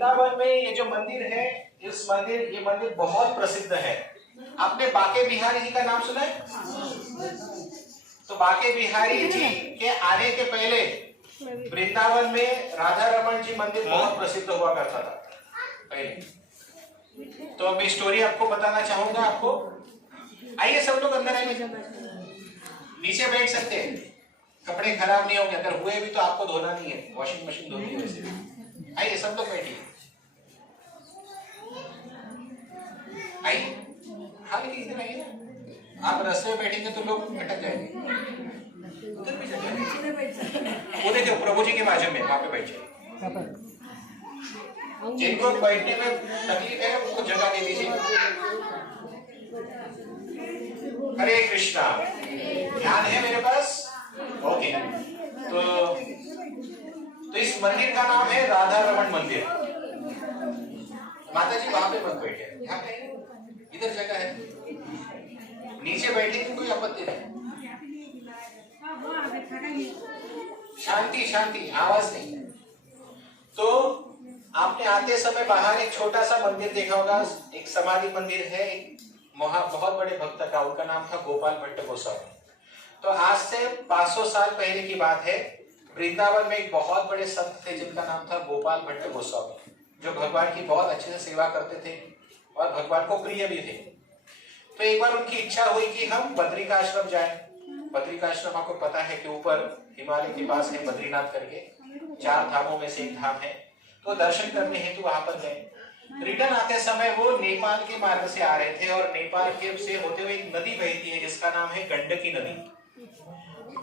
वृंदावन में ये जो मंदिर है, ये मंदिर बहुत प्रसिद्ध है। आपने बाके बिहारी जी का नाम सुना है? तो बाके बिहारी जी के आने के पहले वृंदावन में राधा रमन जी मंदिर बहुत प्रसिद्ध हुआ करता था पहले। तो मैं स्टोरी आपको बताना चाहूंगा आपको। आइए सब लोग अंदर आइए, नीचे बैठ सकते हैं, कपड़े खराब नहीं होंगे, अगर हुए भी तो आपको धोना नहीं है, वॉशिंग मशीन धोती है वैसे भी। आइए सब लोग बैठिए, आइए। हाँ लेकिन इधर आइए, आप रास्ते में बैठेंगे तो लोग भटक जाएंगे। उधर भी जाइए, वो देखिए प्रभु जी के बाजू में, वहां पे बैठ जाइए। जिनको बैठने में तकलीफ है उनको जगह दे दीजिए। हरे कृष्णा, ध्यान है मेरे पास? ओके। तो इस मंदिर का नाम है राधा रमन मंदिर। माता जी वहां पे मत बैठे, यहाँ पे इधर जगह है, नीचे बैठे तो कोई आपत्ति नहीं। शांति शांति, आवाज नहीं। तो आपने आते समय बाहर एक छोटा सा मंदिर देखा होगा, एक समाधि मंदिर है, बहुत बड़े भक्त का, उनका नाम था गोपाल भट्ट गोस्वामी। तो आज से 500 साल पहले की बात है, वृंदावन में एक बहुत बड़े संत थे जिनका नाम था गोपाल भट्ट गोस्वामी, जो भगवान की बहुत अच्छे से सेवा करते थे और भगवान को प्रिय भी थे। तो एक बार उनकी इच्छा हुई कि हम बद्री का आश्रम जाएं। बद्री का आश्रम आपको पता है कि ऊपर हिमालय के पास है, बद्रीनाथ करके 4 धामों में से एक धाम है। तो दर्शन करने हेतु वहां पर गए। रिटर्न आते समय वो नेपाल के मार्ग से आ रहे थे और नेपाल के से होते हुए एक नदी बहती है जिसका नाम है गंडकी नदी।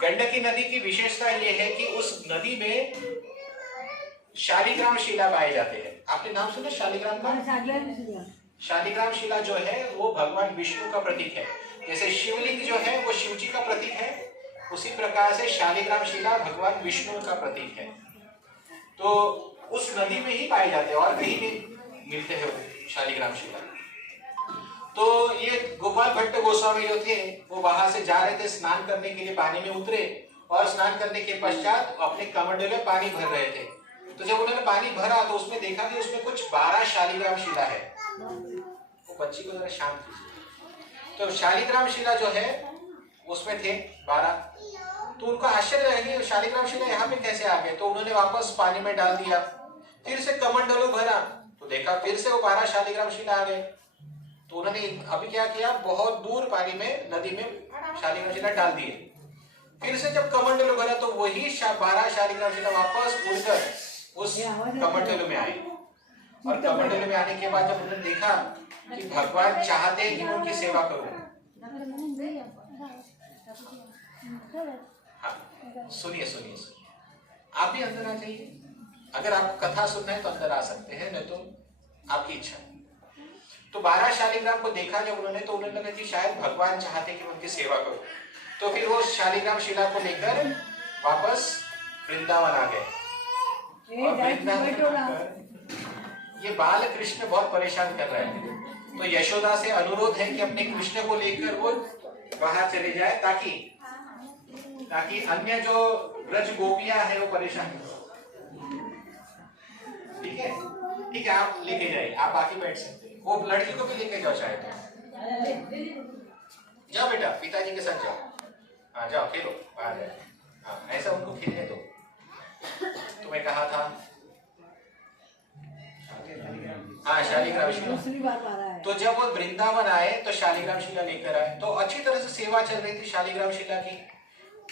गंडकी नदी की विशेषता यह है कि उस नदी में शालिग्राम शिला पाए जाते हैं। आपने नाम सुना शालिग्राम का? शालिग्राम शिला जो है वो भगवान विष्णु का प्रतीक है। जैसे शिवलिंग जो है वो शिव जी का प्रतीक है, उसी प्रकार से शालिग्राम शिला भगवान विष्णु का प्रतीक है। तो उस नदी में ही पाए जाते हैं और कहीं नहीं मिलते हैं शालिग्राम शिला। तो ये गोपाल भट्ट गोस्वामी जो थे वो वहां से जा रहे थे स्नान करने के लिए, पानी में उतरे और स्नान करने के पश्चात अपने कमंडल में पानी भर रहे थे। तो जब उन्होंने पानी भरा तो उसमें देखा कि उसमें कुछ 12 शालिग्राम शिला है। वो बच्ची को जरा शांत कीजिए। तो शालिग्राम शिला जो है उसमें थे 12। तो उनको आश्चर्य है कि शालिग्राम शिला यहाँ पे कैसे आ गए। तो उन्होंने वापस पानी में डाल दिया, फिर से कमंडलों भरा तो देखा फिर से वो 12 शालिग्राम शिला आ गए। तो उन्होंने अभी क्या किया, बहुत दूर पानी में नदी में शालिग्राम शिला डाल दिए। फिर से जब कमंडलों भरा तो वही 12 शालिग्राम शिला वापस उड़कर उस कमंडलों में आए। और कमंडलों में आने के बाद जब उन्होंने देखा कि भगवान चाहते हैं कि उनकी सेवा करूं। हाँ सुनिए सुनिए सुनिए, आप भी अंदर आ जाइए। अगर आपको कथा सुनना है तो अंदर आ सकते हैं, नहीं तो आपकी इच्छा। तो 12 शालिग्राम को देखा जब उन्होंने, तो उन्होंने लगा कि शायद भगवान चाहते कि उनकी सेवा करो। तो फिर वो शालिग्राम शिला को लेकर वापस वृंदावन आ गए। और वृंदावन ये बाल कृष्ण बहुत परेशान कर रहे हैं। तो यशोदा से अनुरोध है कि अपने कृष्ण को लेकर वो बाहर चले जाए ताकि अन्य जो ब्रज गोपियां हैं वो परेशान हो। ठीक है ठीक है, आप लेके जाइए, आप बाकी बैठ सकते हैं। वो लड़की को भी लेके जाओ शायद। जाओ बेटा, पिताजी के साथ जाओ। हाँ जाओ, खेलो बाहर जाओ। हाँ ऐसा उनको खेलने दो। तो मैं कहा था हाँ शालिग्राम शिला। तो जब वो वृंदावन आए तो शालिग्राम शिला लेकर आए। तो अच्छी तरह से सेवा चल रही थी शालिग्राम शिला की।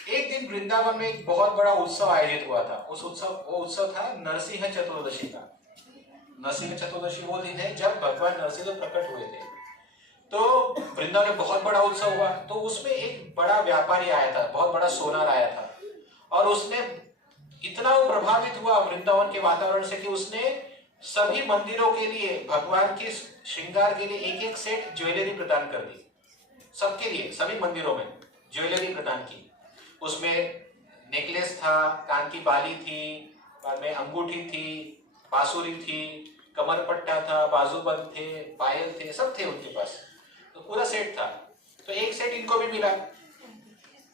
एक दिन वृंदावन में एक बहुत बड़ा उत्सव आयोजित हुआ था। वो उत्सव था नरसिंह चतुर्दशी का। नरसिंह चतुर्दशी वो दिन है जब भगवान नरसिंह प्रकट हुए थे। तो वृंदावन में बहुत बड़ा उत्सव हुआ। तो उसमें एक बड़ा व्यापारी आया था, बहुत बड़ा सोनार आया था, और उसने इतना वो प्रभावित हुआ वृंदावन के वातावरण से कि उसने सभी मंदिरों के लिए भगवान के श्रृंगार के लिए एक एक सेट ज्वेलरी प्रदान कर दी। सबके लिए सभी मंदिरों में ज्वेलरी प्रदान की। उसमें नेकलेस था, कान की बाली थी, बाद में अंगूठी थी, बांसुरी थी, कमरपट्टा था, बाजूबंद थे, पायल थे, सब थे उनके पास। तो पूरा सेट था। तो एक सेट इनको भी मिला।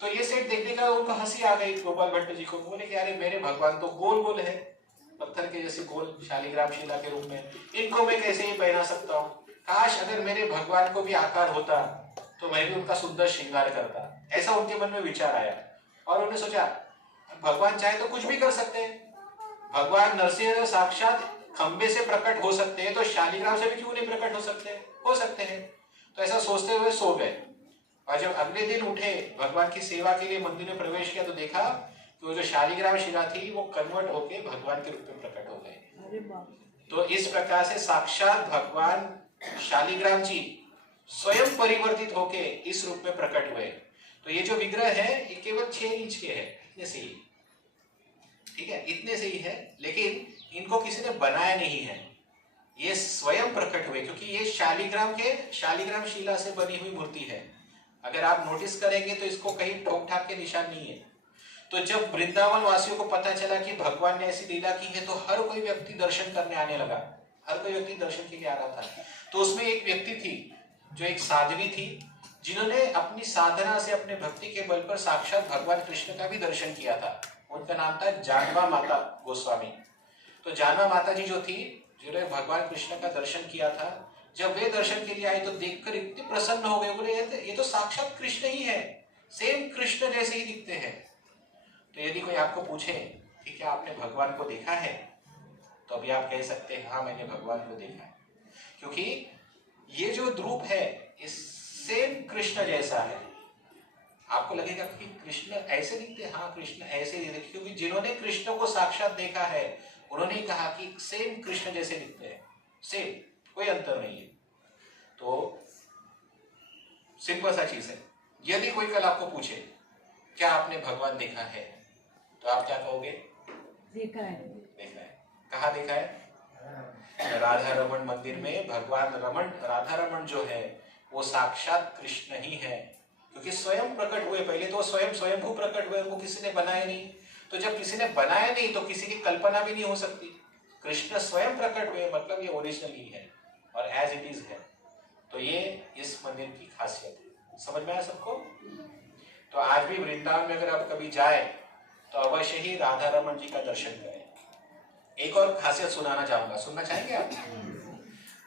तो ये सेट देखने का उनको हंसी आ गई गोपाल भट्ट जी को। बोले कि अरे मेरे भगवान तो गोल गोल है, पत्थर के जैसे गोल शालिग्राम शिला के रूप में, इनको मैं कैसे ही पहना सकता हूँ? काश अगर मेरे भगवान को भी आकार होता तो मैं भी उनका सुंदर श्रृंगार करता। ऐसा उनके मन में विचार आया और उन्होंने सोचा भगवान चाहे तो कुछ भी कर सकते हैं। भगवान नरसिंह साक्षात खंबे से प्रकट हो सकते हैं, तो शालिग्राम से भी क्यों नहीं प्रकट हो सकते? हो सकते हैं। तो ऐसा सोचते हुए सो गए और जब अगले दिन उठे, भगवान की सेवा के लिए मंदिर में प्रवेश किया तो देखा कि वो जो शालिग्राम शिला थी वो कन्वर्ट होके भगवान के रूप में प्रकट हो गए। तो इस प्रकार से साक्षात भगवान शालिग्राम जी स्वयं परिवर्तित होके इस रूप में प्रकट हुए। तो ये जो विग्रह है ये केवल 6 इंच के है, इतने से ही, ठीक है, इतने से ही है, लेकिन इनको किसी ने बनाया नहीं है, ये स्वयं प्रकट हुए, क्योंकि ये शालिग्राम शिला से बनी हुई मूर्ति है। अगर आप नोटिस करेंगे तो इसको कहीं ठोक ठाक के निशान नहीं है। तो जब वृंदावन वासियों को पता चला कि भगवान ने ऐसी लीला की है तो हर कोई व्यक्ति दर्शन करने आने लगा, हर कोई व्यक्ति दर्शन के लिए आ रहा था। तो उसमें एक व्यक्ति थी जो एक साध्वी थी, जिन्होंने अपनी साधना से, अपने भक्ति के बल पर साक्षात भगवान कृष्ण का भी दर्शन किया था। उनका नाम था जानवा माता गोस्वामी। तो जानवा माता जी जो थी, जिन्होंने भगवान कृष्ण का दर्शन किया था, जब वे दर्शन के लिए आए तो देखकर इतने प्रसन्न हो गए, बोले ये तो साक्षात कृष्ण ही है, सेम कृष्ण जैसे ही दिखते हैं। तो यदि कोई आपको पूछे कि क्या आपने भगवान को देखा है, तो अभी आप कह सकते हैं हाँ मैंने भगवान को देखा है, क्योंकि ये जो रूप है इस सेम कृष्ण जैसा है। आपको लगेगा कि कृष्ण ऐसे दिखते हैं, हाँ कृष्ण ऐसे ही दिखते, क्योंकि जिन्होंने कृष्ण को साक्षात देखा है उन्होंने ही कहा कि सेम कृष्ण जैसे दिखते हैं, सेम, कोई अंतर नहीं है। तो सिंपल सा चीज है। यदि कोई कल आपको पूछे क्या आपने भगवान देखा है, तो आप क्या कहोगे? देखा है। देखा है। कहाँ देखा है? राधा रमन मंदिर में भगवान राधा रमन जो है वो साक्षात कृष्ण ही है, क्योंकि स्वयं प्रकट हुए। पहले तो स्वयंभू प्रकट हुए, उनको किसी ने बनाया नहीं। तो जब किसी ने बनाया नहीं तो किसी की कल्पना भी नहीं हो सकती। कृष्ण स्वयं प्रकट हुए, मतलब ये ओरिजिनल ही है और एज इट इज है। तो ये इस मंदिर की खासियत है। समझ में आया सबको? तो आज भी वृंदावन में अगर आप कभी जाए तो अवश्य ही राधा रमन जी का दर्शन करें। एक और खासियत सुनाना चाहूंगा, सुनना चाहेंगे आप?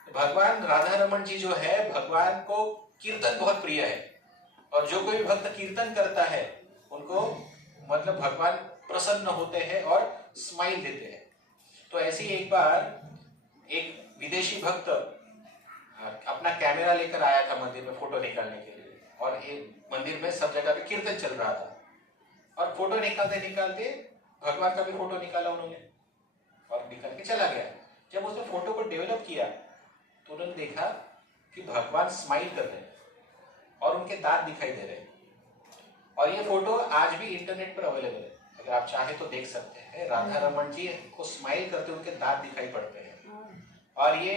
भगवान राधा रमन जी जो है, भगवान को कीर्तन बहुत प्रिय है, और जो कोई भक्त कीर्तन करता है उनको मतलब भगवान प्रसन्न होते हैं और स्माइल देते हैं। तो ऐसी एक बार एक विदेशी भक्त अपना कैमरा लेकर आया था मंदिर में फोटो निकालने के लिए, और एक मंदिर में सब जगह पे कीर्तन चल रहा था, और फोटो निकालते निकालते भगवान का भी फोटो निकाला उन्होंने और निकाल के चला गया। जब उसने फोटो को डेवलप किया तो उन्होंने देखा कि भगवान स्माइल कर रहे हैं और उनके दांत दिखाई दे रहे हैं। और ये फोटो आज भी इंटरनेट पर अवेलेबल है, अगर आप चाहे तो देख सकते हैं। राधा रमन जी को स्माइल करते उनके दांत दिखाई पड़ते हैं, और ये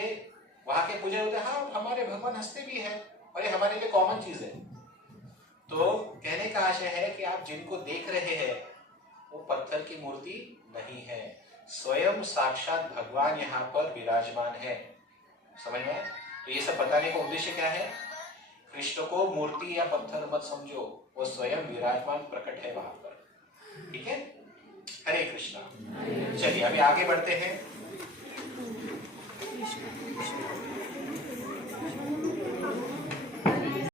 वहां के पुजारी होते हैं, हाँ हमारे भगवान हंसते भी हैं, और ये हमारे लिए कॉमन चीज है। तो कहने का आशय है कि आप जिनको देख रहे हैं वो पत्थर की मूर्ति नहीं है, स्वयं साक्षात भगवान यहाँ पर विराजमान है। समझ में? तो ये सब बताने का उद्देश्य क्या है? कृष्ण को मूर्ति या पत्थर मत समझो, वो स्वयं विराजमान प्रकट है वहां पर। ठीक है? हरे कृष्णा। चलिए अभी आगे बढ़ते हैं।